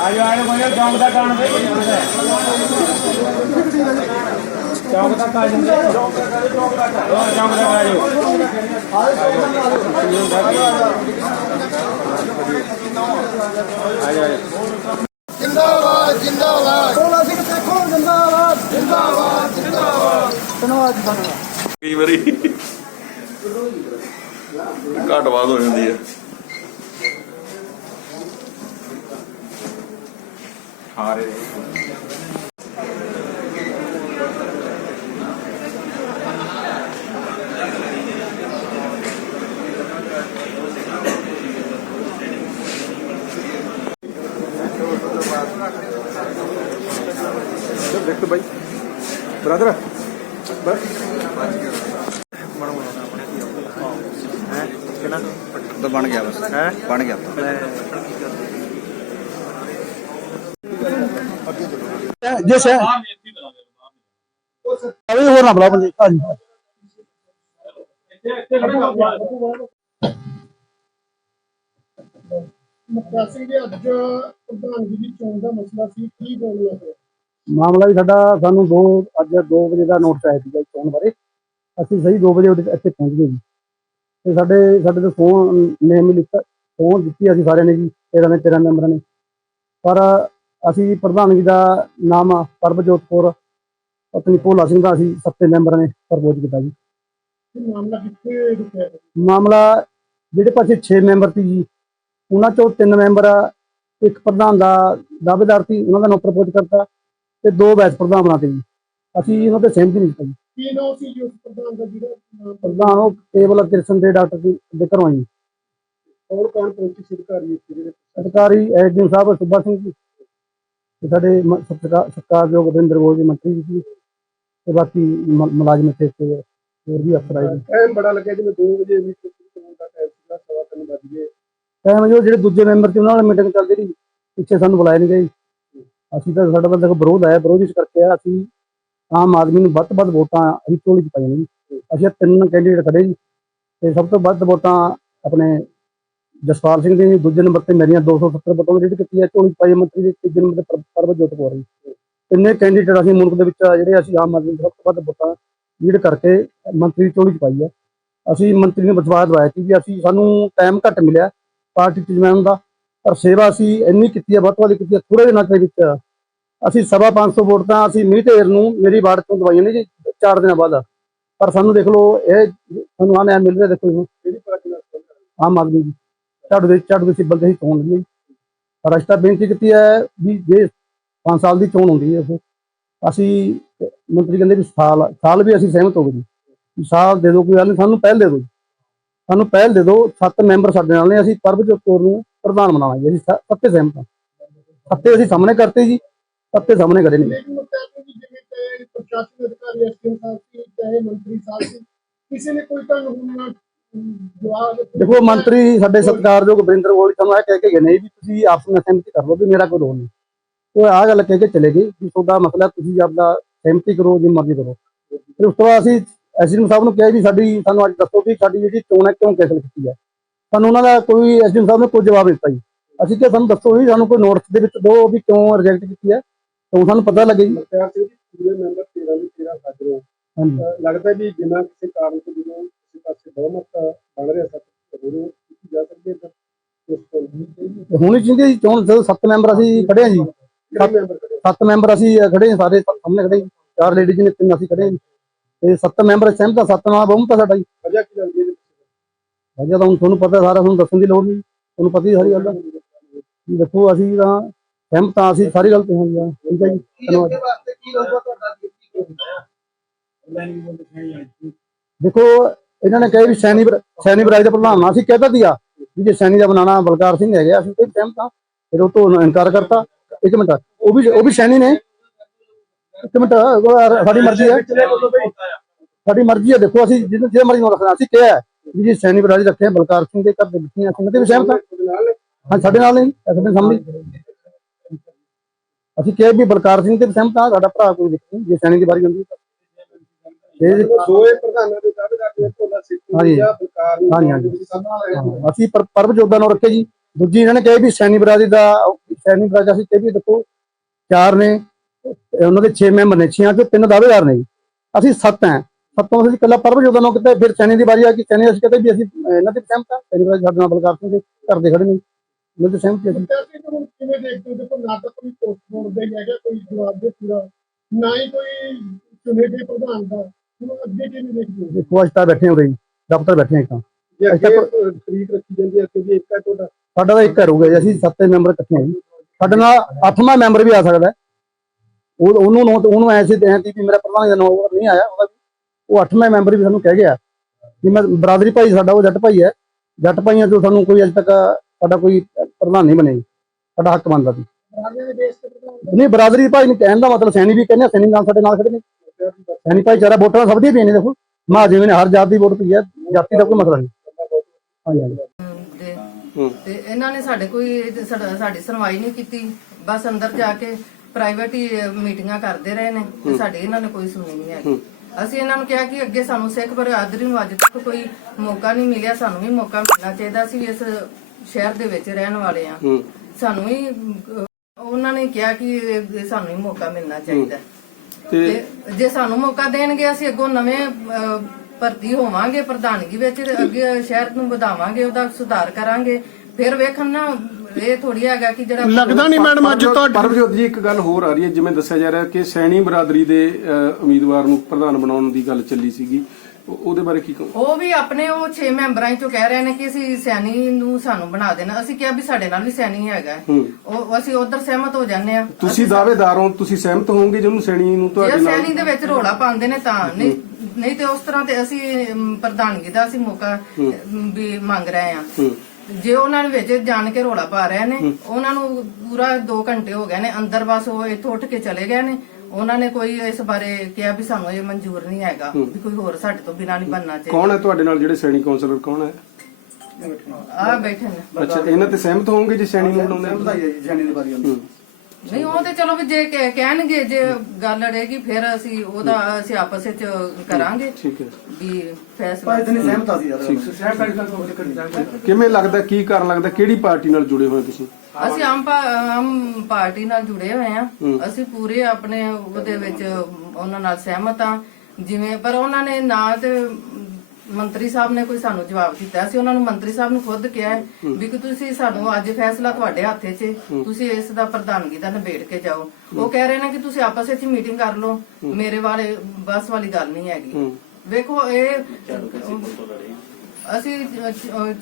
ਆਜੋ ਆਜੋ ਕੋਈ ਚੌਂਕ ਦਾ ਕਾਣ ਦੇ ਚੌਂਕ ਦਾ ਕਾ ਜਾਂਦੇ ਚੌਂਕ ਦਾ ਚੌਂਕ ਦਾ ਚੌਂਕ ਦਾ ਆਜੋ ਆਜੋ ਆਜੋ ਜਿੰਦਾਬਾਦ ਜਿੰਦਾਬਾਦ। ਕੋਲਾ ਸਿੰਘ ਸੇਖੋਂ ਜਿੰਦਾਬਾਦ। ਜਿੰਦਾਬਾਦ ਜਿੰਦਾਬਾਦ। ਧੰਨਵਾਦ ਧੰਨਵਾਦ। ਕਈ ਵਾਰੀ ਘੱਟ ਬਾਤ ਹੋ ਜਾਂਦੀ ਹੈ। ਹਾਰੇ ਦੇਖੋ ਬਾਈ। ਬ੍ਰਦਰ ਤਾਂ? ਬਣ ਗਿਆ ਬਸ। ਹੈ? ਬਣ ਗਿਆ। ਜੇ ਸਰ ਅਰੇ ਹੋਰ ਨਾ ਬਲਾ ਬੰਦੇ। ਹਾਂਜੀ ਮੁਖਤਾਰ ਸਿੰਘ ਜੀ ਅੱਜ ਪ੍ਰਧਾਨਗੀ ਦੀ ਚੋਣ ਦਾ ਮਸਲਾ ਸੀ ਕੀ ਬੋਲ ਰਿਹਾ ਮਾਮਲਾ ਵੀ ਸਾਡਾ ਸਾਨੂੰ ਦੋ ਅੱਜ 2 ਵਜੇ ਦਾ ਨੋਟਿਸ ਆਇਆ ਸੀਗਾ ਚੋਣ ਬਾਰੇ। ਅਸੀਂ ਸਹੀ 2 ਵਜੇ ਉਹਦੇ ਇੱਥੇ ਪਹੁੰਚ ਗਏ ਜੀ। ਤੇ ਸਾਡੇ ਸਾਡੇ ਤੋਂ ਫੋਨ ਨੇਮ ਲਿਖਤ ਫੋਨ ਦਿੱਤੀ ਅਸੀਂ ਸਾਰਿਆਂ ਨੇ ਜੀ 13 ਨੇ 13 ਮੈਂਬਰਾਂ ਨੇ। ਪਰ ਅਸੀਂ ਪ੍ਰਧਾਨਗੀ ਦਾ ਨਾਮ ਪਰਬਜੋਤ ਕੌਰ ਪਤਨੀ ਭੋਲਾ ਸਿੰਘ ਦਾ ਅਸੀਂ ਸੱਤੇ ਮੈਂਬਰਾਂ ਨੇ ਪ੍ਰਪੋਜ਼ ਕੀਤਾ ਜੀ। ਮਾਮਲਾ ਕਿੱਥੇ ਰੁਕਿਆ ਹੈ? ਮਾਮਲਾ ਜਿਹੜੇ ਪਾਸੇ 6 ਮੈਂਬਰ ਸੀ ਜੀ ਉਹਨਾਂ ਚੋਂ ਤਿੰਨ ਮੈਂਬਰ ਇੱਕ ਪ੍ਰਧਾਨ ਦਾ ਦਾਅਵੇਦਾਰ ਸੀ ਉਹਨਾਂ ਦਾ ਨਾਮ ਪ੍ਰਪੋਜ਼ ਕਰਤਾ ਤੇ ਦੋ ਵਾਈਸ ਪ੍ਰਧਾਨ ਬਣਾਤੇ ਜੀ। ਅਸੀਂ ਉਹਨਾਂ ਤੇ ਸਹਿਮਤੀ ਨਹੀਂ ਦਿੱਤੀ ਜੀ ਕੀ ਨਾਮ ਸੀ ਜੀ ਉਸ ਪ੍ਰਧਾਨ ਦਾ ਜਿਹੜਾ ਨਾਮ? ਪ੍ਰਧਾਨ ਉਹ ਕੇਵਲ ਕਿਰਸ਼ਨ ਦੇ ਡਾਕਟਰ ਦੀ ਦੇ ਘਰੋਂ ਆਈ ਹੋਰ ਕੌਣ ਪਹੁੰਚੀ ਸੀ ਅਧਿਕਾਰੀ ਇੱਥੇ ਜਿਹੜੇ? ਐਸਡੀਐਮ ਸਾਹਿਬ ਸੁੱਬਾ ਸਿੰਘ ਜੀ। ਤੇ ਸਾਡੇ ਮ- ਸਤਿਕਾਰ- ਸਤਿਕਾਰਯੋਗ ਰਵਿੰਦਰ ਗੋਲ ਜੀ ਮੰਤਰੀ ਜੀ ਸੀ ਤੇ ਬਾਕੀ ਮ- ਮੁਲਾਜ਼ਮ ਇੱਥੇ ਤੇ ਹੋਰ ਵੀ ਅਫਸਰ ਆਏ ਟਾਈਮ ਬੜਾ ਲੱਗਿਆ ਜਿਵੇਂ 2 ਵਜੇ ਵੀ ਚੋਣ ਦਾ ਟਾਈਮ ਸੀਗਾ ਸਵਾ ਤਿੰਨ ਵੱਜ ਗਏ। ਟਾਈਮ ਜੋ ਜਿਹੜੇ ਦੂਜੇ ਮੈਂਬਰ ਸੀ ਉਹਨਾਂ ਨਾਲ ਮੀਟਿੰਗ ਚੱਲਦੀ ਰਹੀ ਪਿੱਛੇ ਸਾਨੂੰ ਬੁਲਾਇਆ ਨਹੀਂ ਗਈ ਅਸੀਂ ਤਾਂ ਸਾਡਾ ਦੇਖੋ ਵਿਰੋਧ ਆਇਆ ਵਿਰੋਧ ਇਸ ਕਰਕੇ ਆ ਅਸੀਂ ਆਮ ਆਦਮੀ ਨੂੰ ਵੱਧ ਤੋਂ ਵੱਧ ਵੋਟਾਂ ਅਸੀਂ ਝੋਲੀ ਚ ਪਾਈਆਂ ਨੇ ਜੀ ਅਸੀਂ ਤਿੰਨ ਕੈਂਡੀਡੇਟ ਖੜੇ ਜੀ ਤੇ ਸਭ ਤੋਂ ਵੱਧ ਵੋਟਾਂ ਆਪਣੇ ਜਸਪਾਲ ਸਿੰਘ ਜੀ, ਦੂਜੇ ਨੰਬਰ ਤੇ ਮੇਰੀਆਂ 270 ਵੋਟਾਂ ਦੀ ਲੀਡ ਕੀਤੀ ਹੈ ਝੋਲੀ ਪਾਈ ਮੰਤਰੀ ਦੇ ਤੀਜੇ ਨੰਬਰ ਤੇ ਪਰ- ਪਰਮਜੋਤ ਕੌਰ ਜੀ। ਤਿੰਨੇ ਕੈਂਡੀਡੇਟ ਅਸੀਂ ਮੁਲਕ ਦੇ ਵਿੱਚ ਜਿਹੜੇ ਅਸੀਂ ਆਮ ਆਦਮੀ ਸਭ ਤੋਂ ਵੱਧ ਵੋਟਾਂ ਲੀਡ ਕਰਕੇ ਮੰਤਰੀ ਦੀ ਝੋਲੀ ਚ ਪਾਈ ਹੈ। ਅਸੀਂ ਮੰਤਰੀ ਨੂੰ ਵਿਸ਼ਵਾਸ ਦਵਾਇਆ ਸੀ ਵੀ ਅਸੀਂ ਸਾਨੂੰ ਟਾਈਮ ਘੱਟ ਮਿਲਿਆ ਪਾਰਟੀ ਚ ਜਮੈਨ ਦਾ ਪਰ ਸੇਵਾ ਅਸੀਂ ਇੰਨੀ ਕੀਤੀ ਹੈ ਵੱਧ ਤੋਂ ਵੱਧ ਕੀਤੀ ਹੈ ਥੋੜੇ ਦਿਨਾਂ ਦੇ ਵਿੱਚ। ਅਸੀਂ ਸਵਾ 500 ਵੋਟ ਤਾਂ ਅਸੀਂ ਮੀਂਹ ਢੇਰ ਨੂੰ ਮੇਰੀ ਵਾਰਡ ਤੋਂ ਦਵਾਈਆਂ ਨੇ ਜੀ ਚਾਰ ਦਿਨਾਂ ਬਾਅਦ। ਪਰ ਸਾਨੂੰ ਦੇਖ ਲਓ ਇਹ ਸਾਨੂੰ ਆ ਨਿਆਂ ਮਿਲ ਰਿਹਾ ਦੇਖੋ ਕਿਹੜੀ ਪਾਰਟੀ? ਆਮ ਆਦਮੀ ਜੀ ਝਾੜੂ ਦੇ ਝਾੜੂ ਦੇ ਸਿੱਬਲ ਦੇ ਹੀ ਚੋਣ ਲਈ ਪਰ ਅਸੀਂ ਤਾਂ ਬੇਨਤੀ ਕੀਤੀ ਹੈ ਵੀ ਜੇ 5 ਸਾਲ ਦੀ ਚੋਣ ਹੁੰਦੀ ਹੈ ਉਹ ਅਸੀਂ ਮੰਤਰੀ ਕਹਿੰਦੇ ਵੀ ਸਾਲ ਸਾਲ ਵੀ ਅਸੀਂ ਸਹਿਮਤ ਹੋ ਗਏ ਜੀ। ਸਾਲ ਦੇ ਦਿਓ, ਕੋਈ ਗੱਲ ਨਹੀਂ, ਸਾਨੂੰ ਪਹਿਲ ਦੇ ਦਿਓ ਸਾਨੂੰ ਪਹਿਲ ਦੇ ਦਿਓ, ਸੱਤ ਮੈਂਬਰ ਸਾਡੇ ਨਾਲ ਨੇ, ਅਸੀਂ ਪਰਬਜੋਤ ਕੌਰ ਨੂੰ ਪ੍ਰਧਾਨ ਬਣਾਉਣਾ ਅਸੀਂ ਸੱਤੇ ਸਹਿਮਤ ਹਾਂ। ਸੱਤੇ ਅਸੀਂ ਸਾਹਮਣੇ ਕਰਤੇ ਜੀ, ਸੱਤੇ ਸਾਹਮਣੇ ਕਰੇ ਨਹੀਂ ਪ੍ਰਸ਼ਾਸਨ ਅਧਿਕਾਰੀ ਐਸਪੀ ਸਾਹਿਬ ਸੀ, ਚਾਹੇ ਮੰਤਰੀ ਸਾਹਿਬ ਸੀ, ਕਿਸੇ ਨੇ ਕੋਈ ਤੁਹਾਨੂੰ ਹੁਣ ਦੇਖੋ ਮੰਤਰੀ ਸਾਡੇ ਸਤਿਕਾਰਯੋਗ ਵਰਿੰਦਰ ਗੋਲ ਸਾਨੂੰ ਇਹ ਕਹਿ ਕੇ ਗਏ ਨੇ ਵੀ ਤੁਸੀਂ ਆਪਸ ਵਿੱਚ ਸਹਿਮਤੀ ਕਰ ਲਓ ਵੀ ਮੇਰਾ ਕੋਈ ਰੋਲ ਨਹੀਂ। ਉਹ ਆਹ ਗੱਲ ਕਹਿ ਕੇ ਚਲੇ ਗਏ ਵੀ ਤੁਹਾਡਾ ਮਸਲਾ ਤੁਸੀਂ ਆਪਦਾ ਸਹਿਮਤੀ ਕਰੋ ਜੇ ਮਰਜ਼ੀ ਕਰੋ। ਫਿਰ ਉਸ ਤੋਂ ਬਾਅਦ ਅਸੀਂ ਐਸਡੀਐਮ ਸਾਹਿਬ ਨੂੰ ਕਿਹਾ ਵੀ ਸਾਡੀ ਸਾਨੂੰ ਅੱਜ ਦੱਸੋ ਵੀ ਸਾਡੀ ਜਿਹੜੀ ਚੋਣ ਹੈ ਕਿਉਂ ਕੈਂਸਲ ਕੀਤੀ ਹੈ। ਸਾਨੂੰ ਉਹਨਾਂ ਦਾ ਕੋਈ ਐਸਡੀਐਮ ਸਾਹਿਬ ਨੇ ਕੋਈ ਜਵਾਬ ਦਿੱਤਾ ਜੀ। ਅਸੀਂ ਕਿਹਾ ਸਾਨੂੰ ਦੱਸੋ ਵੀ ਸਾਨੂੰ ਕੋਈ ਨੋਟਿਸ ਦੇ ਵਿੱਚ ਦਿਓ ਵੀ ਕਿਉਂ ਰਿਜੈਕਟ ਕੀਤੀ ਹੈ ਤਾਂ ਸਾਨੂੰ ਪਤਾ ਲੱਗੇ ਜੀ। ਮੁਖਤਾਰ ਸਿੰਘ ਜੀ ਪੂਰੇ ਮੈਂਬਰ 13 ਦੇ 13 ਹਾਜ਼ਰ ਹੋ ਹਾਂਜੀ। ਅਹ ਲੱਗਦਾ ਵੀ ਬਿਨਾਂ ਕਿਸੇ ਕਾਰਨ ਤੋਂ ਪਾਸੇ ਬਹੁਮਤ ਬਣ ਰਿਹਾ ਸੱਤ ਹੋਰ ਕੀਤੀ ਜਾ ਸਕਦੀ ਹੈ। ਤਾਂ ਉਸ ਤੋਂ ਵੀ ਚਾਹੀਦੀ। ਤੇ ਹੋਣੀ ਚਾਹੀਦੀ ਹੈ ਜੀ ਚੋਣ ਜਦੋਂ ਸੱਤ ਮੈਂਬਰ ਅਸੀਂ ਖੜੇ ਹਾਂ ਜੀ। ਕਿਹੜੇ ਮੈਂਬਰ ਕਰੇ ਸੱਤ ਮੈਂਬਰ ਅਸੀਂ ਖੜੇ ਹਾਂ ਸਾਰੇ ਸੱਤ ਸਾਹਮਣੇ ਖੜੇ ਹਾਂ। ਚਾਰ ਲੇਡੀਜ਼ ਨੇ ਤਿੰਨ ਅਸੀਂ ਖੜੇ ਹਾਂ ਜੀ। ਤੇ ਸੱਤ ਮੈਂਬਰ ਸਹਿਮਤ ਆ ਸੱਤ ਨਾਲ ਬਹੁਮਤ ਆ ਸਾਡਾ ਜੀ। ਵਜ੍ਹਾ ਕੀ ਲੱਗਦੀ ਹੈ ਅਜੇ ਤਾਂ ਹੁਣ ਤੁਹਾਨੂੰ ਪਤਾ ਸਾਰਾ ਤੁਹਾਨੂੰ ਦੱਸਣ ਦੀ ਲੋੜ ਨਹੀਂ। ਤੁਹਾਨੂੰ ਪਤਾ ਹੀ ਸਾਰੀ ਗੱਲ ਦਾ। ਵੀ ਦੇਖੋ ਅਸੀਂ ਤਾਂ ਸਹਿਮਤ ਆ ਅਸੀਂ ਸਾਰੀ ਗੱਲ ਤੇ ਹਾਂ ਜੀ। ਹਾਂ। ਠੀਕ ਹੈ ਜੀ। ਧੰਨਵਾਦ। ਵਾਸਤੇ ਕੀ ਹੋਊਗਾ ਤੁਹਾਡਾ? ਦੇਖੋ ਇਹਨਾਂ ਨੇ ਕਹੇ ਵੀ ਸੈਨੀ ਸੈਨੀ ਬਰਾਜ ਦਾ ਪ੍ਰਧਾਨ ਆ, ਅਸੀਂ ਕਹਿਤਾ ਦੀਆ ਵੀ ਜੇ ਸੈਣੀ ਦਾ ਬਣਾਣਾ ਬਲਕਾਰ ਸਿੰਘ ਹੈਗੇ ਅਸੀਂ ਤੇ ਸਹਿਮਤ ਆ ਫਿਰ ਉਹ ਤੋਂ ਇਨਕਾਰ ਕਰਤਾ। ਇੱਕ ਮਿੰਟ ਉਹ ਵੀ ਉਹ ਵੀ ਸੈਣੀ ਨੇ। ਇੱਕ ਮਿੰਟ ਸਾਡੀ ਮਰਜ਼ੀ ਹੈ। ਸਾਡੀ ਮਰਜ਼ੀ ਹੈ ਦੇਖੋ ਅਸੀਂ ਜਿਹਨੂੰ ਜਿਹਦੇ ਮਰਜ਼ੀ ਨੂੰ ਰੱਖਣਾ ਅਸੀਂ ਕਿਹਾ ਵੀ ਜੇ ਸੈਨੀ ਬਰਾਜ ਰੱਖੇ ਬਲਕਾਰ ਸਿੰਘ ਦੇ ਘਰ ਦੇ ਵਿੱਚ ਅਸੀਂ ਤੇ ਵੀ ਸਹਿਮਤ ਹਾਂ। ਸਾਡੇ ਨਾਲ ਨਹੀਂ ਸਾਡੇ ਸਾਹਮਣੇ। ਅਸੀਂ ਕਿਹਾ ਵੀ ਬਲਕਾਰ ਸਿੰਘ ਤੇ ਵੀ ਸਹਿਮਤ ਹਾਂ ਸਾਡਾ ਭਰਾ ਕੋਈ ਦਿੱਕਤ ਜੇ ਸੈਣੀ ਦੀ ਵਾਰੀ ਹੁੰਦੀ ਤਾਂ। ਇਹ ਦੋਏ ਪ੍ਰਧਾਨਾਂ ਦੇ ਦਾਅਵੇਦਾਰ ਨੇ ਭੋਲਾ ਸਿੱਧੂ। ਜਾਂ ਬਲਕਾਰ ਨੂੰ ਹਾਂਜੀ, ਹਾਂਜੀ। ਅਸੀਂ ਪਰ ਪਰਵਜੋਧਾ ਨੂੰ ਰੱਖੇ ਜੀ। ਦੂਜੀ ਇਹਨਾਂ ਨੇ ਕਿਹਾ ਵੀ ਸੈਨੀ ਬਰਾਦਰੀ ਦਾ ਸੈਨੀ ਬਰਾਦਰੀ ਅਸੀਂ ਕਿਹਾ ਵੀ ਦੇਖੋ ਚਾਰ ਨੇ ਉਹਨਾਂ ਦੇ 6 ਮੈਂਬਰ ਨੇ ਛੇਆਂ ਚੋਂ ਤਿੰਨ ਦਾਅਵੇਦਾਰ ਨੇ ਜੀ। ਅਸੀਂ ਸੱਤ ਹਾਂ ਸੱਤੋਂ ਅਸੀਂ ਇਕੱਲਾ ਪਰਮ ਜਦੋਂ ਨੂੰ ਕਿਤੇ ਫਿਰ ਸੈਨੀ ਦੀ ਵਾਰੀ ਆ ਗਈ। ਸੈਨੀ ਅਸੀਂ ਕਹਿੰਦੇ ਵੀ ਅਸੀਂ ਇਹਨਾਂ ਦੇ ਸਹਿਮਤ ਹਾਂ ਸੈਨੀ ਬਰਾਦਰੀ ਸਾਡੇ ਨਾਲ ਬਲਕਾਰ ਸਿੰਘ ਦੇ ਘਰ ਦੇ ਖੜੇ ਨੇ। ਉਹਨਾਂ ਦੇ ਸਹਿਮਤ ਹਾਂ ਅਸੀਂ ਕਿਵੇਂ ਦੇਖਦੇ ਹੋ? ਦੇਖੋ ਨਾ ਤਾਂ ਕੋਈ ਪੋਸਟਪੋਨ ਦੇ ਹੈਗਾ ਕੋਈ ਜਵਾਬ ਦੇ ਪੂਰਾ। ਨਾ ਹੀ ਕੋਈ ਚੁਣੇ ਗਏ ਪ੍ਰਧਾਨ ਦਾ। ਅੱਗੇ ਕਿਵੇਂ ਦੇਖਦੇ ਹੋ ਤਾਂ ਬੈਠੇ ਹੋ ਰਹੀ ਦਫ਼ਤਰ ਬੈਠੇ ਹਾਂ ਇੱਕ। ਤਾਂ ਜੇ ਅੱਗੇ ਅੱਗੇ ਤਰੀਕ ਰੱਖੀ ਜਾਂਦੀ ਹੈ ਅੱਗੇ ਵੀ ਇੱਕ ਹੈ ਤੁਹਾਡਾ? ਸਾਡਾ ਤਾਂ ਇੱਕ ਘਰ ਹੋਊਗਾ ਜੀ ਅਸੀਂ ਸੱਤੇ ਮੈਂਬਰ ਇਕੱਠੇ ਹਾਂ ਜੀ। ਸਾਡੇ ਨਾਲ ਅੱਠਵਾਂ ਮੈਂਬਰ ਵੀ ਆ ਸਕਦਾ ਹੈ। ਉਹ ਉਹਨੂੰ ਨੋ ਉਹਨੂੰ ਐਸੇ ਤੇ ਐਂ ਸੀ ਵੀ ਮੇਰਾ ਪ੍ਰਧਾਨ ਦਾ ਨੌ ਨਹੀਂ ਆਇਆ ਉਹਦਾ ਵੀ ਉਹ ਅੱਠਵਾਂ ਮੈਂਬਰ ਵੀ ਸਾਨੂੰ ਕਹਿ ਗਿਆ ਵੀ ਮੈਂ ਬਰਾਦਰੀ ਭਾਈ ਸਾਡਾ ਉਹ ਜੱਟ ਭਾਈ ਹੈ। ਜੱਟ ਭਾਈਆਂ ਤੋਂ ਸਾਨੂੰ ਕੋਈ ਅਜੇ ਤੱਕ ਸਾਡਾ ਕੋਈ ਪ੍ਰਧਾਨ ਨਹੀਂ ਬਣਿਆ ਜੀ। ਸਾਡਾ ਹੱਕ ਬਣਦਾ ਸੀ। ਦੇ ਪ੍ਰਧਾਨ ਨਹੀਂ ਬਰਾਦਰੀ ਭਾਈ ਨੂੰ ਕਹਿਣ ਦਾ ਮਤਲਬ ਸੈਣੀ ਵੀ ਕਹਿੰਦੇ ਆ, ਸੈਣੀ ਨਾਲ ਸਾਡੇ ਨਾਲ ਖੜੇ ਨੇ। ਸੈਣੀ ਭਾਈਚਾਰਾ ਵੋਟਾਂ ਸਭ ਪਈਆਂ ਨੇ ਦੇਖੋ। ਮਹਾਜੀਵ ਨੇ ਹਰ ਜਾਤ ਦੀ ਵੋਟ ਪਈ ਹੈ ਜਾਤੀ ਦਾ ਕੋਈ ਮਸਲਾ ਨਹੀਂ। ਹਾਂਜੀ ਹਾਂਜੀ। ਦੇ। ਤੇ ਇਹਨਾਂ ਨੇ ਸਾਡੇ ਕੋਈ ਇਹ ਸਾਡਾ- ਸਾਡੀ ਸੁਣਵਾਈ ਨਹੀਂ ਕੀਤੀ। ਬਸ ਅੰਦਰ ਜਾ ਕੇ ਪ੍ਰਾਈਵੇਟ ਹੀ ਅਹ, ਮੀਟਿੰਗਾਂ ਕਰਦੇ ਰਹੇ ਨੇ ਤੇ ਸਾਡੀ ਇਹਨਾਂ ਨੇ ਕੋਈ ਸੁਣੀ ਨਹੀਂ ਹੈਗੀ। ਅਸੀਂ ਇਹਨਾਂ ਨੂੰ ਕਿਹਾ ਕਿ ਅੱਗੇ ਸਾਨੂੰ ਸਿੱਖ ਬਰਾਦਰੀ ਨੂੰ ਅੱਜ ਤੱਕ ਕੋਈ ਮੌਕਾ ਨਹੀਂ ਮਿਲਿਆ। ਸਾਨੂੰ ਵੀ ਮੌਕਾ ਮਿਲਣਾ ਚਾਹੀਦਾ। ਸੀ ਇਸ ਸ਼ਹਿਰ ਦੇ ਵਿੱਚ ਰਹਿਣ ਵਾਲੇ ਆ ਸਾਨੂੰ ਵੀ ਅਹ, ਉਹਨਾਂ ਨੇ ਕਿਹਾ ਕਿ ਇਹ- ਸਾਨੂੰ ਵੀ ਮੌਕਾ ਮਿਲਣਾ ਚਾਹੀਦਾ। ਤੇ ਜੇ ਸਾਨੂੰ ਮੌਕਾ ਦੇਣਗੇ ਅਸੀਂ ਅੱਗੋਂ ਨਵੇਂ ਅਹ, ਭਰਤੀ ਹੋਵਾਂਗੇ ਪ੍ਰਧਾਨਗੀ ਵਿੱਚ ਤੇ ਅੱਗੇ ਸ਼ਹਿਰ ਨੂੰ ਵਧਾਵਾਂਗੇ ਉਹਦਾ ਸੁਧਾਰ ਕਰਾਂਗੇ। ਫਿਰ ਵੇਖਣ ਨਾ ਇਹ ਥੋੜੀ ਹੈਗਾ ਕਿ ਜਿਹੜਾ ਲੱਗਦਾ ਨਹੀਂ ਮੈਡਮ ਅੱਜ ਤੁਹਾਡਾ ਪਰਮਜੋਤ ਜੀ ਇੱਕ ਗੱਲ ਹੋਰ ਆ ਰਹੀ ਹੈ ਜਿਵੇਂ ਦੱਸਿਆ ਜਾ ਰਿਹਾ ਕਿ ਸੈਣੀ ਬਰਾਦਰੀ ਦੇ ਅਹ, ਉਮੀਦਵਾਰ ਨੂੰ ਪ੍ਰਧਾਨ ਬਣਾਉਣ ਦੀ ਗੱਲ ਚੱਲੀ ਸੀਗੀ। ਉਹ- ਉਹਦੇ ਬਾਰੇ ਕੀ ਕਹੋ ਉਹ ਵੀ ਆਪਣੇ ਉਹ 6 ਮੈਂਬਰਾਂ ਚੋਂ ਕਹਿ ਰਹੇ ਨੇ ਕਿ ਅਸੀਂ ਸੈਣੀ ਨੂੰ ਸਾਨੂੰ ਬਣਾ ਦੇਣਾ। ਅਸੀਂ ਕਿਹਾ ਵੀ ਸਾਡੇ ਨਾਲ ਵੀ ਸੈਣੀ ਹੈਗਾ। ਉਹ ਅਸੀਂ ਉਧਰ ਸਹਿਮਤ ਹੋ ਜਾਂਦੇ ਆ ਤੁਸੀਂ ਦਾਅਵੇਦਾਰ ਹੋ ਤੁਸੀਂ ਸਹਿਮਤ ਹੋਵੋਗੇ ਜਿਹਨੂੰ ਸੈਣੀ ਨੂੰ ਜੇ ਤੁਹਾਡੇ ਨਾਲ? ਸੈਣੀ ਦੇ ਵਿੱਚ ਰੋਲਾ ਪਾਉਂਦੇ ਨੇ ਤਾਂ। ਨਹੀਂ ਨਹੀਂ ਤੇ ਉਸ ਤਰ੍ਹਾਂ ਤੇ ਅਸੀਂ ਅਮ, ਪ੍ਰਧਾਨਗੀ ਦਾ ਅਸੀਂ ਮੌਕਾ ਅਮ, ਵੀ ਮੰਗ ਰਹੇ ਆ ਜੇ ਉਹਨਾਂ ਨੇ ਵਿੱਚ ਜਾਣ ਕੇ ਰੋਲਾ ਪਾ ਰਹੇ ਨੇ ਉਹਨਾਂ ਨੂੰ ਪੂਰਾ 2 ਘੰਟੇ ਹੋ ਗਏ ਨੇ। ਅੰਦਰ ਬਸ ਉਹ ਇੱਥੋਂ ਉੱਠ ਕੇ ਚਲੇ ਗਏ ਨੇ। ਉਹਨਾਂ ਨੇ ਕੋਈ ਇਸ ਬਾਰੇ ਕਿਹਾ ਵੀ ਸਾਨੂੰ ਇਹ ਮਨਜ਼ੂਰ ਨਹੀਂ ਹੈਗਾ ਵੀ ਕੋਈ ਹੋਰ ਸਾਡੇ ਤੋਂ ਬਿਨਾਂ ਨਹੀਂ ਬਣਨਾ ਚਾਹੀਦਾ। ਕੌਣ ਹੈ ਤੁਹਾਡੇ ਨਾਲ? ਜਿਹੜੇ ਸੈਣੀ ਕਾਉਂਸਲਰ ਕੌਣ ਹੈ? ਆ ਬੈਠੇ ਨੇ। ਅੱਛਾ ਇਹਨਾਂ ਤੇ ਸਹਿਮਤ ਹੋਵੋਗੇ ਜੇ ਸੈਣੀ ਨੂੰ ਬਣਾਉਂਦੇ ਆ? ਜਾਨੀ ਦੀ ਵਾਰੀ ਆਉਂਦੀ ਨਹੀਂ ਉਹ ਤੇ ਚਲੋ ਵੀ ਜੇ ਕਹਿ- ਕਹਿਣਗੇ ਜੇ ਗੱਲ ਰਹੇਗੀ ਫਿਰ ਅਸੀਂ ਉਹਦਾ ਅਸੀਂ ਆਪਸ ਵਿੱਚ ਕਰਾਂਗੇ ਠੀਕ ਹੈ ਵੀ ਫੈਸਲਾ ਪਰ ਇਤਨੀ ਸਹਿਮਤ ਆ ਸੀ ਯਾਰ। ਕਿਵੇਂ ਲੱਗਦਾ ਕੀ ਕਾਰਨ ਲੱਗਦਾ ਕਿਹੜੀ ਪਾਰਟੀ ਨਾਲ ਜੁੜੇ ਹੋਏ ਤੁਸੀਂ? ਅਸੀਂ ਆਮ ਪਾ- ਆਮ ਪਾਰਟੀ ਨਾਲ ਜੁੜੇ ਹੋਏ ਆ ਅਸੀਂ ਪੂਰੇ ਆਪਣੇ ਉਹਦੇ ਵਿੱਚ ਉਹਨਾਂ ਨਾਲ ਸਹਿਮਤ ਆ ਜਿਵੇਂ ਪਰ ਉਹਨਾਂ ਨੇ ਨਾ ਤੇ ਮੰਤਰੀ ਸਾਹਿਬ ਨੇ ਕੋਈ ਸਾਨੂੰ ਜਵਾਬ ਦਿੱਤਾ। ਅਸੀਂ ਉਹਨਾਂ ਨੂੰ ਮੰਤਰੀ ਸਾਹਿਬ ਨੂੰ ਖੁਦ ਕਿਹਾ ਹੈ ਵੀ ਕਿ ਤੁਸੀਂ ਸਾਨੂੰ ਅੱਜ ਫੈਸਲਾ ਤੁਹਾਡੇ ਹੱਥ 'ਚ ਤੁਸੀਂ ਇਸ ਦਾ ਪ੍ਰਧਾਨਗੀ ਦਾ ਨਿਬੇੜ ਕੇ ਜਾਓ। ਉਹ ਕਹਿ ਰਹੇ ਨੇ ਕਿ ਤੁਸੀਂ ਆਪਸ ਵਿੱਚ ਮੀਟਿੰਗ ਕਰ ਲਓ। ਮੇਰੇ ਵਾਲੇ ਬਸ ਵਾਲੀ ਗੱਲ ਨਹੀਂ ਹੈਗੀ। ਵੇਖੋ ਇਹ ਅਸੀਂ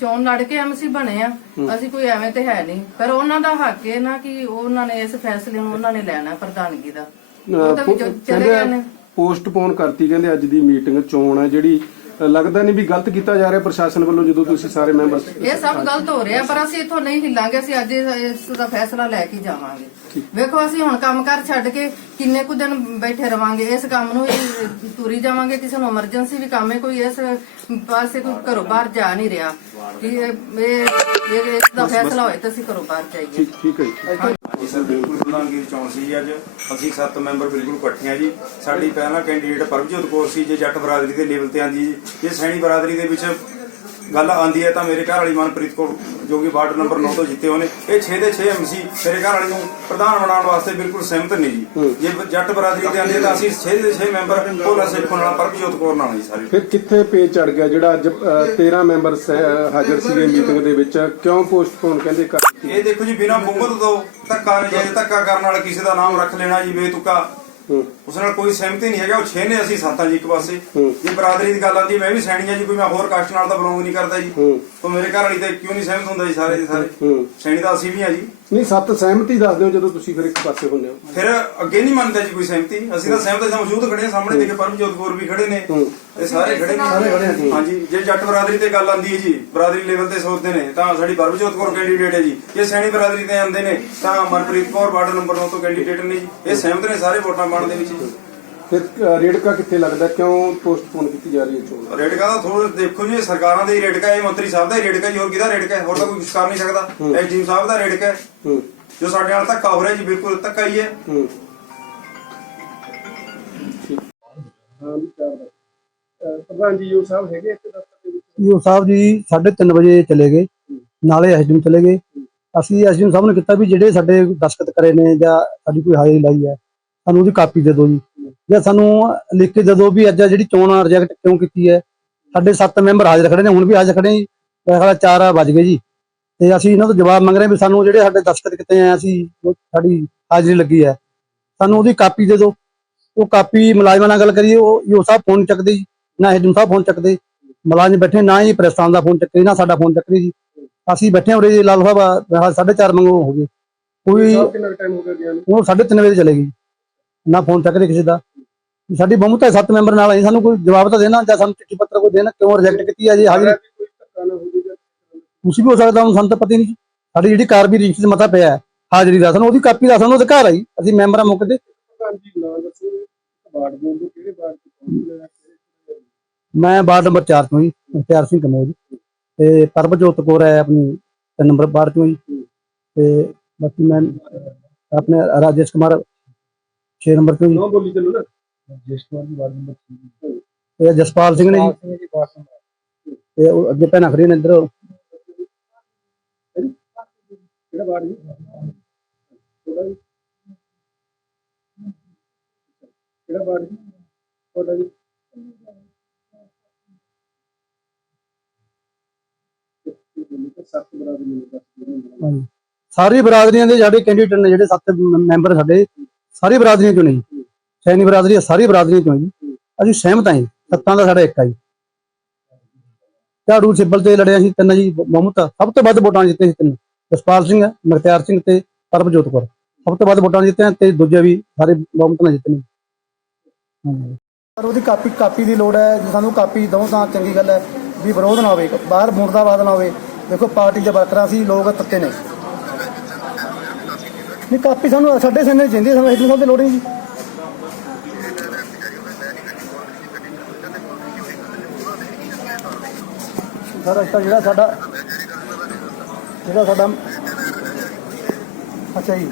ਚੋਣ ਲੜ ਕੇ ਐਮਸੀ ਬਣੇ ਆ। ਅਸੀਂ ਕੋਈ ਐਵੇਂ ਤੇ ਹੈ ਨਹੀਂ। ਪਰ ਉਹਨਾਂ ਦਾ ਹੱਕ ਹੈ ਨਾ ਕਿ ਉਹਨਾਂ ਨੇ ਇਸ ਫੈਸਲੇ ਨੂੰ ਉਹਨਾਂ ਨੇ ਲੈਣਾ ਪ੍ਰਧਾਨਗੀ ਦਾ। ਉਹ ਤਾਂ ਵਿੱਚੋਂ ਚਲੇ ਗਏ ਨੇ। ਪੋਸਟਪੋਨ ਕਰਤੀ ਕਹਿੰਦੇ ਅੱਜ ਦੀ ਮੀਟਿੰਗ ਚੋਣ ਹੈ ਜਿਹੜੀ ਲੱਗਦਾ ਨਹੀਂ ਵੀ ਗਲਤ ਕੀਤਾ ਜਾ ਰਿਹਾ ਪ੍ਰਸ਼ਾਸਨ ਵੱਲੋਂ ਜਦੋਂ ਤੁਸੀਂ ਸਾਰੇ ਮੈਂਬਰ ਇਹ ਸਭ ਗਲਤ ਹੋ ਰਿਹਾ ਪਰ ਅਸੀਂ ਇੱਥੋਂ ਨਹੀਂ ਹਿੱਲਾਂਗੇ ਅਸੀਂ ਅੱਜ ਇਸ ਦਾ ਫੈਸਲਾ ਲੈ ਕੇ ਜਾਵਾਂਗੇ। ਵੇਖੋ ਅਸੀਂ ਹੁਣ ਕੰਮ ਕਰ ਛੱਡ ਕੇ ਕਿੰਨੇ ਕੁ ਦਿਨ ਬੈਠੇ ਰਵਾਂਗੇ ਇਸ ਕੰਮ ਨੂੰ ਹੀ ਤੁਰੀ ਜਾਵਾਂਗੇ ਕਿਸੇ ਨੂੰ ਐਮਰਜੈਂਸੀ ਵੀ ਕੰਮ ਹੈ ਕੋਈ ਇਸ ਪਾਸੇ ਕੋਈ ਘਰੋਂ ਬਾਹਰ ਜਾ ਨਹੀਂ ਰਿਹਾ। ਕਿ ਇਹ ਇਸ ਦਾ ਫੈਸਲਾ ਹੋਏ ਤਾਂ ਅਸੀਂ ਘਰੋਂ ਬਾਹਰ ਜਾਈਏ। ਠੀਕ ਠੀਕ ਹੈ ਜੀ। ਸਰ ਬਿਲਕੁਲ ਪ੍ਰਧਾਨਗੀ ਚੋਣ ਸੀ ਜੀ ਅੱਜ। ਅਸੀਂ ਸੱਤ ਮੈਂਬਰ ਬਿਲਕੁਲ ਇਕੱਠੇ ਆ ਜੀ। ਸਾਡੀ ਪਹਿਲਾ ਕੈਂਡੀਡੇਟ ਪਰਮਜੋਤ ਕੌਰ ਸੀ ਜੇ ਜੱਟ ਬਰਾਦਰੀ ਦੇ ਲੈਵਲ ਤੇ ਆਂਦੀ ਜੀ ਜੇ ਸੈਣੀ ਬਰਾਦਰੀ ਦੇ ਵਿੱਚ ਗੱਲ ਆਂਦੀ ਹੈ ਤਾਂ ਮੇਰੇ ਘਰ ਵਾਲੀ ਮਨਪ੍ਰੀਤ ਕੌਰ ਜੋ ਕਿ ਵਾਰਡ ਨੰਬਰ 9 ਤੋਂ ਜਿੱਤੇ ਨੇ ਇਹ 6 ਦੇ 6 ਐਮਸੀ ਮੇਰੇ ਘਰ ਵਾਲੀ ਨੂੰ ਪ੍ਰਧਾਨ ਬਣਾਉਣ ਵਾਸਤੇ ਬਿਲਕੁਲ ਸਹਿਮਤ ਨਹੀਂ ਜੀ। ਜੇ ਜੱਟ ਬਰਾਦਰੀ ਤੇ ਆਂਦੀ ਤਾਂ ਅਸੀਂ 6 ਦੇ 6 ਮੈਂਬਰ ਭੋਲਾ ਸੇਖ ਨਾਲ ਪਰਮਜੋਤ ਕੌਰ ਨਾਲ ਜੀ ਸਾਰੇ। ਫਿਰ ਕਿੱਥੇ ਪੇਜ ਚੜ ਗਿਆ ਜਿਹੜਾ ਅੱਜ ਅ, 13 ਮੈਂਬਰ ਹਾਜ਼ਰ ਸੀਗੇ ਮੀਟਿੰਗ ਦੇ ਵਿੱਚ? ਕਿਉਂ ਪੋਸਟਪੋਨ ਕਹਿੰਦੇ ਕਰ ਇਹ ਦੇਖੋ ਜੀ ਬਿਨਾਂ ਬੁੰਗਤ ਤੋਂ ਧੱਕਾ ਨਜਾਇਜ਼ ਧੱਕਾ ਕਰਨ ਨਾਲ ਕਿਸੇ ਦਾ ਨਾਮ ਰੱਖ ਲੈਣਾ ਜੀ ਬੇਤੁਕਾ। ਉਸ ਨਾਲ ਕੋਈ ਸਹਿਮਤੀ ਨਹੀਂ ਹੈਗਾ ਉਹ ਛੇ ਨੇ ਅਸੀਂ ਸੱਤਾਂ ਜੀ ਇੱਕ ਪਾਸੇ। ਜੇ ਬਰਾਦਰੀ ਦੀ ਗੱਲ ਆਉਂਦੀ ਮੈਂ ਵੀ ਸੈਣੀ ਆ ਜੀ ਕੋਈ ਮੈਂ ਹੋਰ ਕਾਸਟ ਨਾਲ ਤਾਂ ਬਿਲੋਂਗ ਨਹੀਂ ਕਰਦਾ ਜੀ। ਉਹ ਮੇਰੇ ਘਰ ਵਾਲੀ ਤੇ ਕਿਉਂ ਨਹੀਂ ਸਹਿਮਤ ਹੁੰਦਾ ਜੀ ਸਾਰੇ ਦੇ ਸਾਰੇ? ਸੈਣੀ ਤਾਂ ਅਸੀਂ ਵੀ ਆ ਜੀ। ਨਹੀਂ ਸੱਤ ਸਹਿਮਤੀ ਦੱਸ ਦਿਓ ਜਦੋਂ ਤੁਸੀਂ ਫਿਰ ਇੱਕ ਪਾਸੇ ਹੁੰਦੇ ਹੋ। ਫਿਰ ਅੱਗੇ ਨਹੀਂ ਮੰਨਦਾ ਜੀ ਕੋਈ ਸਹਿਮਤੀ। ਅਸੀਂ ਤਾਂ ਸਹਿਮਤ ਮੌਜੂਦ ਖੜੇ ਸਾਹਮਣੇ ਦੇਖੇ ਪਰਮਜੋਤ ਕੌਰ ਵੀ ਖੜੇ ਨੇ। ਤੇ ਸਾਰੇ ਖੜੇ ਨੇ। ਸਾਰੇ ਖੜੇ ਨੇ ਹਾਂਜੀ ਜੇ ਜੱਟ ਬਰਾਦਰੀ ਤੇ ਗੱਲ ਆਉਂਦੀ ਹੈ ਜੀ ਬਰਾਦਰੀ ਲੈਵਲ ਤੇ ਸੋਚਦੇ ਨੇ ਤਾਂ ਸਾਡੀ ਪਰਮਜੋਤ ਕੌਰ ਕੈਂਡੀਡੇਟ ਹੈ ਜੀ। ਜੇ ਸੈਣੀ ਬਰਾਦਰੀ ਤੇ ਆਉਂਦੇ ਨੇ ਤਾਂ ਮਨਪ੍ਰੀਤ ਕੌਰ ਵਾਰਡ ਨੰਬਰ 9 ਤੋਂ ਕੈਂਡੀਡੇਟ ਨੇ ਜੀ। ਇਹ ਸਹਿਮਤ ਨੇ ਸਾਰੇ ਵੋਟਾਂ ਪਾਉਣ ਦੇ ਵਿੱਚ ਜੀ। ਫਿਰ ਰੇੜਕਾ ਕਿੱਥੇ ਲੱਗਦਾ? ਕਿਉਂ ਪੋਸਟਪੋਨ ਕੀਤੀ ਜਾ ਰਹੀ ਹੈ ਚੋਣ? ਰੇਡਕਾ ਦਾ ਥੋੜਾ ਦੇਖੋ ਜੀ ਇਹ ਸਰਕਾਰਾਂ ਦਾ ਹੀ ਰੇਡਕਾ ਇਹ ਮੰਤਰੀ ਸਾਹਿਬ ਦਾ ਹੀ ਰੇਡਕਾ ਜੀ। ਹੋਰ ਕਿਹਦਾ ਰੇਡਕਾ ਹੈ? ਹੋਰ ਤਾਂ ਕੋਈ ਕੁਝ ਕਰ ਨਹੀਂ ਸਕਦਾ। ਇਹ ਜੀ ਸਾਹਿਬ ਦਾ ਹੂੰ। ਜੋ ਸਾਡੇ ਨਾਲ ਧੱਕਾ ਹੋ ਰਿਹਾ ਜੀ ਬਿਲਕੁਲ ਧੱਕਾ ਹੀ ਹੈ। ਹੂੰ। ਪ੍ਰਧਾਨ ਜੀ ਉਹ ਸਾਹਿਬ ਹੈਗੇ ਇੱਥੇ ਦਫ਼ਤਰ ਦੇ ਵਿੱਚ? ਈਓ ਸਾਹਿਬ ਜੀ 3:30 ਵਜੇ ਚਲੇ ਗਏ। ਨਾਲੇ ਐਸਡੀਐਮ ਚਲੇ ਗਏ। ਅਸੀਂ ਐਸਡੀਐਮ ਸਾਹਿਬ ਨੇ ਕੀਤਾ ਵੀ ਜਿਹੜੇ ਸਾਡੇ ਦਸਖਤ ਕਰੇ ਨੇ ਜਾਂ ਸਾਡੀ ਕੋਈ ਹਾਜ਼ਰੀ ਲਾਈ ਹੈ, ਸਾਨੂੰ ਉਹਦੀ ਕਾਪੀ ਦੇ ਦਿਓ ਜੀ। ਜਾਂ ਸਾਨੂੰ ਲਿਖ ਕੇ ਦੇ ਦਿਓ ਵੀ ਅੱਜ ਜਿਹੜੀ ਚੋਣ ਰਿਜੈਕਟ ਕਿਉਂ ਕੀਤੀ ਹੈ। ਸਾਡੇ ਸੱਤ ਮੈਂਬਰ ਹਾਜ਼ਰ ਖੜੇ ਨੇ, ਹੁਣ ਵੀ ਹਾਜ਼ਰ ਖੜੇ ਜੀ। ਮੇਰੇ ਖਿਆਲ 4 ਵੱਜ ਗਏ ਜੀ। ਤੇ ਅਸੀਂ ਇਹਨਾਂ ਤੋਂ ਜਵਾਬ ਮੰਗ ਰਹੇ ਵੀ ਸਾਨੂੰ ਜਿਹੜੇ ਸਾਡੇ ਦਸਖਤ ਕੀਤੇ ਆ, ਅਸੀਂ ਸਾਡੀ ਹਾਜ਼ਰੀ ਲੱਗੀ ਹੈ। ਸਾਨੂੰ ਉਹਦੀ ਕਾਪੀ ਦੇ ਦਿਓ। ਉਹ ਕਾਪੀ ਮੁਲਾਜ਼ਮਾਂ ਨਾਲ ਗੱਲ ਕਰੀਏ, ਉਹ ਯੋ ਸਾਹਿਬ ਫੋਨ ਚੱਕਦੇ ਜੀ। ਨਾ ਹੈਡਮ ਸਾਹਿਬ ਫੋਨ ਚੱਕਦੇ ਮੁਲਾਜ਼ਮ ਬੈਠੇ ਨਾ ਹੀ ਪ੍ਰੈਸਾਂ ਦਾ ਫੋਨ ਚੱਕਦੇ ਨਾ ਸਾਡਾ ਫੋਨ ਚੱਕਦੇ ਜੀ। ਅਸੀਂ ਬੈਠੇ ਉਰੇ ਜੀ ਲਾਲ ਸਾਹਿਬ ਸਾਢੇ ਚਾਰ ਮੰਗੋ ਹੋ ਗਏ। ਕੋਈ ਕਿੰਨਾ ਟਾਈਮ ਹੋ ਗਿਆ ਗਿਆ ਉਹ ਸਾਢੇ ਤਿੰਨ ਵਜੇ ਚਲੇ ਗਈ ਨਾ ਫੋਨ ਚੱਕਦੇ ਕਿਸੇ ਦਾ। ਸਾਡੀ ਬਹੁਮਤ ਹੈ ਸੱਤ ਮੈਂਬਰ ਨਾਲ ਆਈ ਸਾਨੂੰ ਕੋਈ ਜਵਾਬ ਤਾਂ ਦੇਣਾ ਜਾਂ ਸਾਨੂੰ ਚਿੱਠੀ ਪੱਤਰ ਕੋਈ ਦੇਣਾ ਕਿਉਂ ਰਿਜੈਕਟ ਕੀਤੀ ਹੈ ਜੀ ਹਾਜ਼ਰੀ ਕੁਛ ਵੀ ਹੋ ਸਕਦਾ ਹੁਣ ਸਾਨੂੰ ਤਾਂ ਪਤਾ ਨਹੀਂ ਸਾਡੀ ਜਿਹੜੀ ਕਾਰਵਾਈ ਰਜਿਸਟਰ 'ਚ ਮਤਾ ਪਿਆ ਹੈ ਹਾਜ਼ਰੀ ਦਾ ਸਾਨੂੰ ਉਹਦੀ ਕਾਪੀ ਦਾ ਸਾਨੂੰ ਅਧਿਕਾਰ ਹੈ ਜੀ। ਅਸੀਂ ਮੈਂਬਰਾਂ ਮੁੱਕ ਮੈਂ ਵਾਰਡ ਨੰਬਰ 4 ਤੋਂ ਜੀ ਮੁਖਤਿਆਰ ਸਿੰਘ ਕਮੋਜ। ਤੇ ਪਰਬਜੋਤ ਕੌਰ ਹੈ ਆਪਣੀ ਤਿੰਨ ਨੰਬਰ ਵਾਰਡ ਤੋਂ ਜੀ। ਤੇ ਬਾਕੀ ਮੈਂ ਆਪਣੇ ਰਾਜੇਸ਼ ਕੁਮਾਰ 6 ਨੰਬਰ ਤੋਂ ਜੀ। ਨੋ ਬੋਲੀ ਚੱਲੋ ਨਾ। ਰਾਜੇਸ਼ ਕੁਮਾਰ ਦੀ ਵਾਰਡ ਨੰਬਰ ਤੇ ਜਸਪਾਲ ਸਿੰਘ ਨੇ ਜੀ। ਤੇ ਉਹ ਅੱਗੇ ਭੈਣਾਂ ਖੜੀਆਂ ਨੇ ਇੱਧਰ। ਕਿਹੜਾ ਵਾਰਡ ਜੀ? ਕਿਹੜਾ ਵਾਰਡ ਜੀ? ਤੁਹਾਡਾ ਜੀ। ਸੱਤ ਦੱਸ ਹਾਂਜੀ। ਸਾਰੀ ਬਰਾਦਰੀਆਂ ਦੇ ਜਿਹੜੇ ਕੈਂਡੀਡੇਟ ਨੇ ਜਿਹੜੇ ਸੱਤ ਮੈਂਬਰ ਸਾਡੇ ਸਾਰੀ ਬਰਾਦਰੀਆਂ ਚੋਂ ਨੇ ਜੀ ਸੈਣੀ ਬਰਾਦਰੀ ਸਾਰੀ ਬਰਾਦਰੀਆਂ ਚੋਂ ਜੀ। ਅਸੀਂ ਸਹਿਮਤ ਜੀ ਸੱਤਾਂ ਦਾ ਸਾਡਾ ਇੱਕ ਆ ਜੀ। ਝਾੜੂ ਸਿੱਬਲ ਤੇ ਲੜਿਆ ਸੀ ਤਿੰਨ ਜੀ ਮੁਹੰਮਦ ਸਭ ਤੋਂ ਵੱਧ ਵੋਟਾਂ ਜਿੱਤੇ ਸੀ ਤਿੰਨ। ਜਸਪਾਲ ਸਿੰਘ ਮਖਤਿਆਰ ਸਿੰਘ ਤੇ ਪਰਮਜੋਤ ਕੌਰ। ਸਭ ਤੋਂ ਵੱਧ ਵੋਟਾਂ ਜਿੱਤੇ ਤੇ ਦੂਜੇ ਵੀ ਸਾਰੇ ਮੁਹੰਮਦ ਨਾਲ ਜਿੱਤੇ ਨੇ ਹਾਂਜੀ। ਪਰ ਉਹਦੀ ਕਾਪੀ ਕਾਪੀ ਦੀ ਲੋੜ ਹੈ ਸਾਨੂੰ ਕਾਪੀ ਦੋ ਤਾਂ ਚੰਗੀ ਗੱਲ ਹੈ ਵੀ ਵਿਰੋਧ ਨਾ ਹੋਵੇ ਬਾਹਰ ਮੁਰਦਾਬਾਦ ਨਾ ਹੋਵੇ। ਦੇਖੋ ਪਾਰਟੀ ਦੇ ਵਰਕਰਾਂ ਸੀ, ਲੋਕ ਤੱਤੇ ਨੇ। ਨਹੀਂ, ਕਾਪੀ ਸਾਨੂੰ ਸਾਡੇ ਸਾਹਮਣੇ ਚਾਹੀਦੀ ਸਾਨੂੰ ਇਹਦੀ ਸਾਹਿਬ ਦੀ ਲੋੜ ਨਹੀਂ। ਜੀ ਸਰ ਅੱਜ ਜਿਹੜਾ ਸਾਡਾ ਜਿਹੜਾ ਸਾਡਾ, ਅੱਛਾ ਜੀ।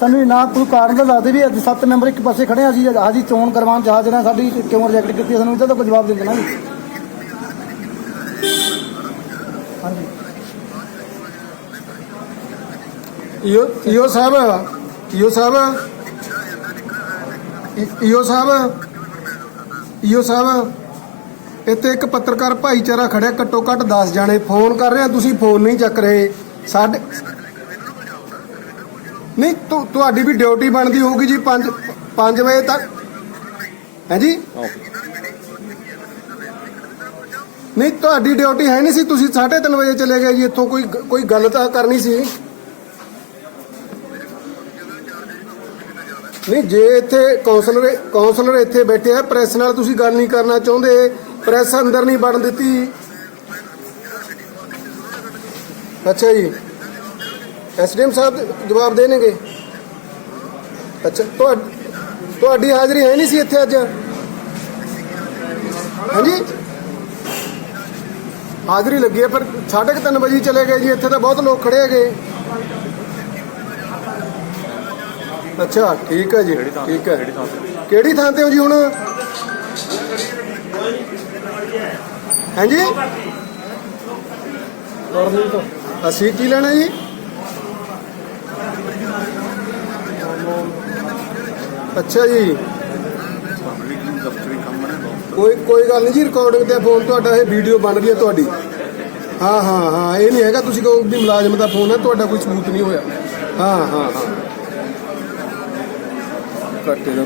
ਸਾਨੂੰ ਨਾ ਕੋਈ ਕਾਰਨ ਤਾਂ ਦੱਸਦੇ ਵੀ ਅੱਜ ਸੱਤ ਮੈਂਬਰ ਇੱਕ ਪਾਸੇ ਖੜੇ ਆ ਜੀ ਹਾਜੀ ਚੋਣ ਕਰਵਾਉਣ ਚਾਹ ਜਿਹੜਾ ਸਾਡੀ ਕਿਉਂ ਰਿਜੈਕਟ ਕੀਤੀ ਸਾਨੂੰ ਇਹਦਾ ਤਾਂ ਕੋਈ ਜਵਾਬ ਦੇ ਦੇਣਾ ਜੀ ਹਾਂਜੀ ਈਓ ਈਓ ਸਾਹਿਬ। ਈਓ ਸਾਹਿਬ। ਈਓ ਸਾਹਿਬ। ਈਓ ਸਾਹਿਬ, ਇੱਥੇ ਇੱਕ ਪੱਤਰਕਾਰ ਭਾਈਚਾਰਾ ਖੜਿਆ, ਘੱਟੋ ਘੱਟ 10 ਜਾਣੇ। ਫੋਨ ਕਰ ਰਹੇ ਆ ਤੁਸੀਂ ਫੋਨ ਨਹੀਂ ਚੱਕ ਰਹੇ। ਸਾਡੇ ਨਹੀਂ ਤੁਹਾਡੀ ਵੀ ਡਿਊਟੀ ਬਣਦੀ ਹੋਊਗੀ ਜੀ 5 5 ਵਜੇ ਤੱਕ। ਹੈ ਜੀ? ਨਹੀਂ, ਤੁਹਾਡੀ ਡਿਊਟੀ ਹੈ ਨਹੀਂ ਸੀ, ਤੁਸੀਂ 3:30 ਵਜੇ ਚਲੇ ਗਏ ਜੀ, ਇੱਥੋਂ ਕੋਈ ਕੋਈ ਗੱਲ ਤਾਂ ਕਰਨੀ ਸੀ। ਨਹੀਂ, ਜੇ ਇੱਥੇ ਕਾਉਂਸਲਰ ਕਾਉਂਸਲਰ ਇੱਥੇ ਬੈਠੇ ਆ ਪ੍ਰੈਸ ਨਾਲ ਤੁਸੀਂ ਗੱਲ ਨਹੀਂ ਕਰਨਾ ਚਾਹੁੰਦੇ ਪ੍ਰੈਸ ਅੰਦਰ ਨਹੀਂ ਵੜਨ ਦਿੱਤੀ। ਅੱਛਾ ਜੀ। ਐਸਡੀਐਮ ਸਾਹਿਬ ਜਵਾਬ ਦੇਣਗੇ। ਅੱਛਾ, ਤੁਹਾ- ਤੁਹਾਡੀ ਹਾਜ਼ਰੀ ਹੈ ਨਹੀਂ ਸੀ ਇੱਥੇ ਅੱਜ? ਹਾਂਜੀ? ਹਾਜ਼ਰੀ ਲੱਗੀ ਹੈ ਪਰ 3:30 ਵਜੇ ਚਲੇ ਗਏ ਜੀ ਇੱਥੇ ਤਾਂ ਬਹੁਤ ਲੋਕ ਖੜੇ ਹੈਗੇ। ਅੱਛਾ ਠੀਕ ਹੈ ਜੀ ਠੀਕ ਹੈ। ਕਿਹੜੀ ਥਾਂ ਤੇ ਹੋ ਜੀ ਹੁਣ? ਹਾਂਜੀ? ਅਸੀਂ ਕੀ ਲੈਣਾ ਜੀ? ਅੱਛਾ ਜੀ। ਕੋਈ ਕੋਈ ਗੱਲ ਨਹੀਂ ਜੀ ਰਿਕਾਰਡਿੰਗ ਤੇ ਫੋਨ ਤੁਹਾਡਾ, ਇਹ ਵੀਡੀਓ ਬਣ ਰਹੀ ਹੈ ਤੁਹਾਡੀ। ਹਾਂ ਹਾਂ ਹਾਂ, ਇਹ ਨਹੀਂ ਹੈਗਾ ਤੁਸੀਂ ਕਹੋ ਵੀ ਮੁਲਾਜ਼ਮ ਦਾ ਫੋਨ ਹੈ, ਤੁਹਾਡਾ ਕੋਈ ਸਬੂਤ ਨਹੀਂ ਹੋਇਆ। ਹਾਂ ਹਾਂ ਹਾਂ। ਕੱਟੇ ਦਾ